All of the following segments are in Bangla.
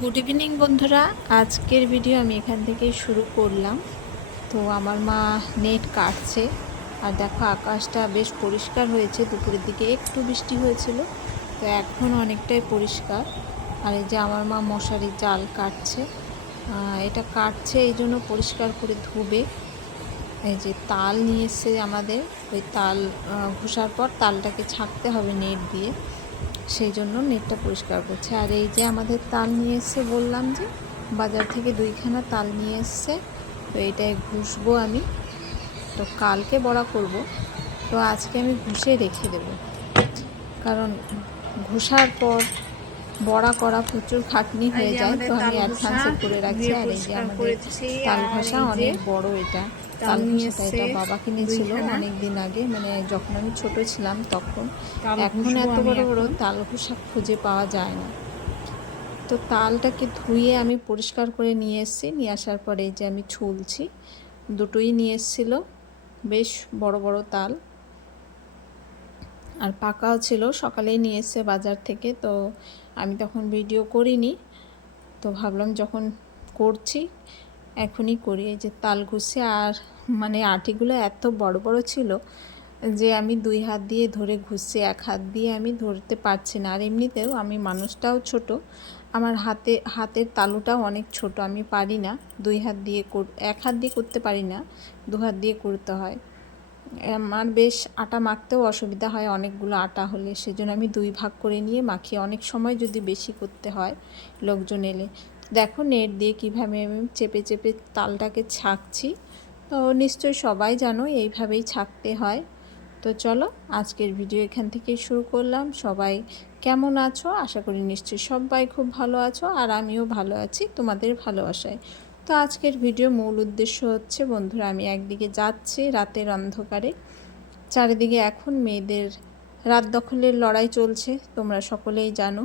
গুড ইভিনিং বন্ধুরা। আজকের ভিডিও আমি এখান থেকেই শুরু করলাম। তো আমার মা নেট কাটছে, আর দেখো আকাশটা বেশ পরিষ্কার হয়েছে। দুপুরের দিকে একটু বৃষ্টি হয়েছিল, তো এখন অনেকটাই পরিষ্কার। আর এই যে আমার মা মশারির জাল কাটছে এটা কাটছে এই জন্য পরিষ্কার করে ধুবে। এই যে তাল নিয়ে এসছে আমাদের, ওই তাল ঘষার পর তালটাকে ছাঁকতে হবে নেট দিয়ে। সেই জন্য নেটটা পরিষ্কার করছে। আর এই যে আমাদের তাল নিয়ে এসছে, বললাম যে বাজার থেকে দুইখানা তাল নিয়ে এসছে, তো এটাই ঘুষবো আমি। তো কালকে বড়া করব, তো আজকে আমি ঘুষে রেখে দেব। কারণ ঘুষার পর বড়া করা প্রচুর খাটনি হয়ে যায় তো আমি অ্যাডভান্সে করে রাখছি। আর এই যে আমাদের তাল ঘষা অনেক বড় এটা। তাল ঘষাটা এটা বাবা কিনেছিল অনেক দিন আগে। মানে যখন আমি ছোট ছিলাম তখন। এখন এত বড় বড় তাল ঘষা খুঁজে পাওয়া যায় না। তো তালটাকে ধুয়ে আমি পরিষ্কার করে নিয়ে এসেছি। নিয়ে আসার পরে যে আমি ছুলছি। দুটোই নিয়ে এসেছিল। বেশ বড় বড় তাল। আর পাকাও ছিল, সকালেই নিয়ে এসছে বাজার থেকে, তো আমি তখন ভিডিও করিনি। তো ভাবলাম যখন করছি, এখনই করি। এই যে তাল ঘুষে আর মানে আটিগুলো এত বড় বড় ছিল যে আমি দুই হাত দিয়ে ধরে ঘুষছি, এক হাত দিয়ে আমি ধরতে পারছি না। আর এমনিতেও আমি মানুষটাও ছোট, আমার হাতে, হাতের তালুটাও অনেক ছোট, আমি পারি না। দুই হাত দিয়ে এক হাত দিয়ে করতে পারি না, দু হাত দিয়ে করতে হয়। আমার বেশ আটা মাখতেও অসুবিধা হয়, অনেকগুলো আটা হলে। সেজন্য আমি দুই ভাগ করে নিয়ে মাখি অনেক সময় যদি বেশি করতে হয় লোকজন এলে। দেখো নেট দিয়ে কীভাবে আমি চেপে চেপে তালটাকে ছাঁকছি। তো নিশ্চয়ই সবাই জানো এইভাবেই ছাঁকতে হয়। তো চলো আজকের ভিডিও এখান থেকেই শুরু করলাম। সবাই কেমন আছো? আশা করি নিশ্চয়ই সবাই খুব ভালো আছো আর আমিও ভালো আছি তোমাদের ভালোবাসায়। তো আজকের ভিডিও মূল উদ্দেশ্য হচ্ছে, বন্ধুরা, আমি একদিকে যাচ্ছি রাতের অন্ধকারে। চারিদিকে এখন মেয়েদের রাত দখলের লড়াই চলছে, তোমরা সকলেই জানো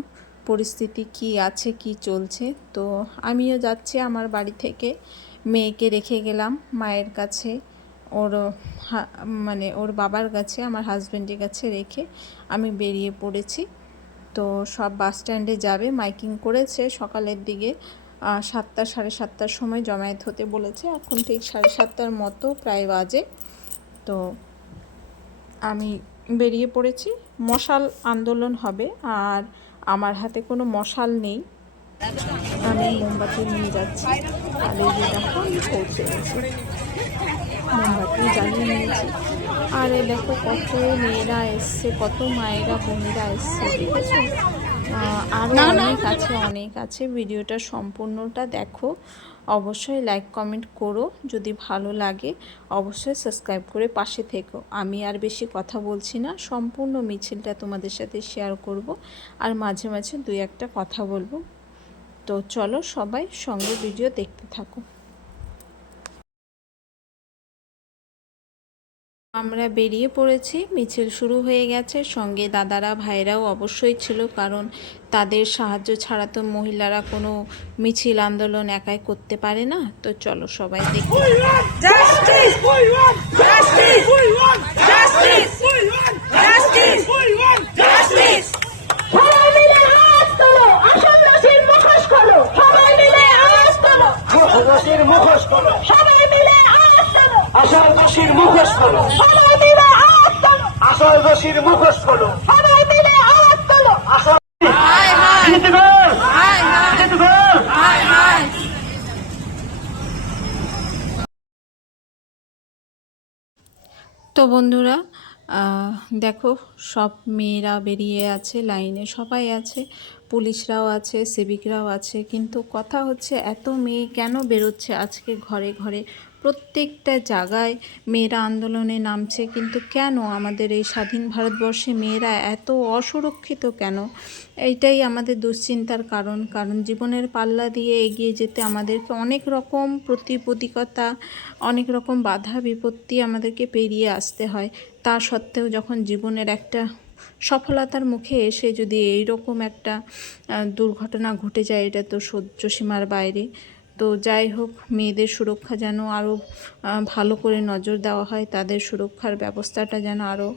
পরিস্থিতি কি আছে, কি চলছে। তো আমিও যাচ্ছি আমার বাড়ি থেকে, মেয়েকে রেখে গেলাম মায়ের কাছে, ওর মানে ওর বাবার কাছে, আমার হাজব্যান্ডের কাছে রেখে আমি বেরিয়ে পড়েছি। তো সব বাস স্ট্যান্ডে যাবে, মাইকিং করেছে সকালের দিকে। সাতটা সাড়ে সাতটার সময় জমায়েত হতে বলেছে। এখন ঠিক সাড়ে সাতটার মতো প্রায় বাজে। তো আমি বেরিয়ে পড়েছি। মশাল আন্দোলন হবে আর আমার হাতে কোনো মশাল নেই। আমি মোমবাতি নিয়ে যাচ্ছি। আর এই যে দেখো পৌঁছে গেছি। মোমবাতি জ্বালিয়ে নিয়েছি। আর এই দেখো কত মেয়েরা এসছে কত মায়েরা বোনেরা এসছে দেখেছ আহ, আরও অনেক আছে অনেক আছে। ভিডিওটা সম্পূর্ণটা দেখো। অবশ্যই লাইক কমেন্ট করো। যদি ভালো লাগে অবশ্যই সাবস্ক্রাইব করে পাশে থেকো। আমি আর বেশি কথা বলছি না সম্পূর্ণ মিছিলটা তোমাদের সাথে শেয়ার করব। আর মাঝে মাঝে দুই একটা কথা বলব। তো চলো সবাই সঙ্গে ভিডিও দেখতে থাকো। আমরা বেরিয়ে পড়েছি। মিছিল শুরু হয়ে গেছে। সঙ্গে দাদারা, ভাইরাও অবশ্যই ছিল কারণ তাদের সাহায্য ছাড়া তো মহিলারা কোনো মিছিল আন্দোলন একাই করতে পারে না। তো চলো সবাই দেখি! We want justice! সবাই মিলে আওয়াজ তোলো আসন্নসীর মুখোশ খোলো সবাই মিলে আওয়াজ তোলো আসাদশীর মুখোশ করো সবাই মিলে আওয়াজ তোলো আসাদশীর মুখোশ করো সবাই মিলে আওয়াজ তোলো আসাদশীর মুখোশ করো সবাই মিলে আওয়াজ তোলো। আসা জিতবে জিতবে তো বন্ধুরা দেখো সব মেয়েরা বেরিয়ে আছে লাইনে সবাই আছে পুলিশরাও আছে সিভিকরাও আছে কিন্তু কথা হচ্ছে এত মেয়ে কেন বেরোচ্ছে আজকে ঘরে ঘরে? প্রত্যেকটা জায়গায় মেয়েরা আন্দোলনে নামছে, কিন্তু কেন আমাদের এই স্বাধীন ভারতবর্ষে মেয়েরা এত অসুরক্ষিত কেন? এইটাই আমাদের দুশ্চিন্তার কারণ। কারণ জীবনের পাল্লা দিয়ে এগিয়ে যেতে আমাদেরকে অনেক রকম প্রতিপদিকতা, অনেক রকম বাধা, বিপত্তি আমাদেরকে পেরিয়ে আসতে হয়। তা সত্ত্বেও যখন জীবনের একটা সফলতার মুখে এসে যদি এই রকম একটা দুর্ঘটনা ঘটে যায়, এটা তো সহ্য সীমার বাইরে। তো যাই হোক, মেয়েদের সুরক্ষা যেন আরও ভালো করে নজর দেওয়া হয়, তাদের সুরক্ষার ব্যবস্থাটা যেন আরও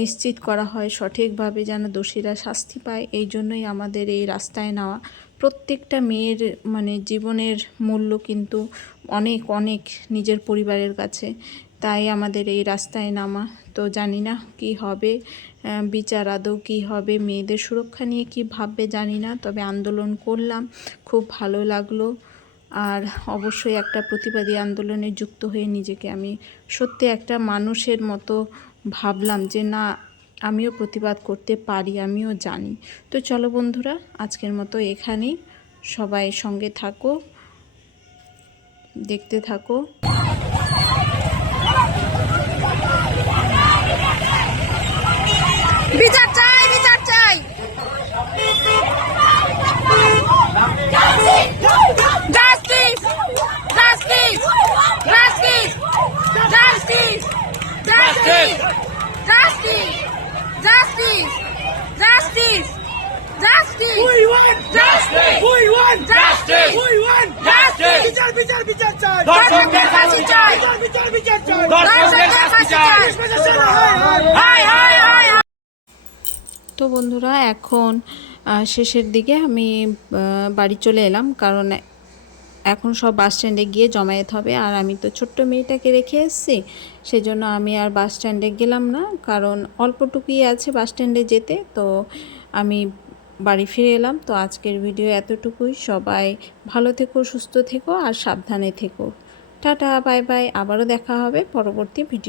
নিশ্চিত করা হয়, সঠিকভাবে যেন দোষীরা শাস্তি পায়, এই জন্যই আমাদের এই রাস্তায় নেওয়া। প্রত্যেকটা মেয়ের মানে জীবনের মূল্য কিন্তু অনেক অনেক নিজের পরিবারের কাছে। তাই আমাদের এই রাস্তায় নামা। তো জানি না কি হবে বিচার আদৌ কী হবে, মেয়েদের সুরক্ষা নিয়ে কি ভাববে জানি না, তবে আন্দোলন করলাম, খুব ভালো লাগল। আর অবশ্যই একটা প্রতিবাদী আন্দোলনে যুক্ত হয়ে নিজেকে। আমি সত্যি একটা মানুষের মতো ভাবলাম যে, না, আমিও প্রতিবাদ করতে পারি, আমিও জানি। তো চলো বন্ধুরা, আজকের মতো এখানেই। সবাই সঙ্গে থাকো, দেখতে থাকো বিচার চাই বিচার চাই justice justice justice justice justice justice justice justice justice We want? Justice! We want? Justice! We want? Justice! বিচার বিচার বিচার চাই দর্শকদের ফাঁসি চাই বিচার বিচার বিচার চাই দর্শকদের ফাঁসি চাই হাই হাই হাই তো বন্ধুরা এখন শেষের দিকে আমি বাড়ি চলে এলাম। কারণ এখন সব বাস স্ট্যান্ডে গিয়ে জমায়েত হবে। আর আমি তো ছোট্ট মেয়েটাকে রেখে এসেছি, সেজন্য আমি আর বাস স্ট্যান্ডে গেলাম না। কারণ অল্পটুকুই আছে বাস স্ট্যান্ডে যেতে, তো আমি বাড়ি ফিরে এলাম। তো আজকের ভিডিও এতটুকুই। সবাই ভালো থেকো, সুস্থ থেকো আর সাবধানে থেকো। টাটা বাই বাই আবারও দেখা হবে পরবর্তী ভিডিও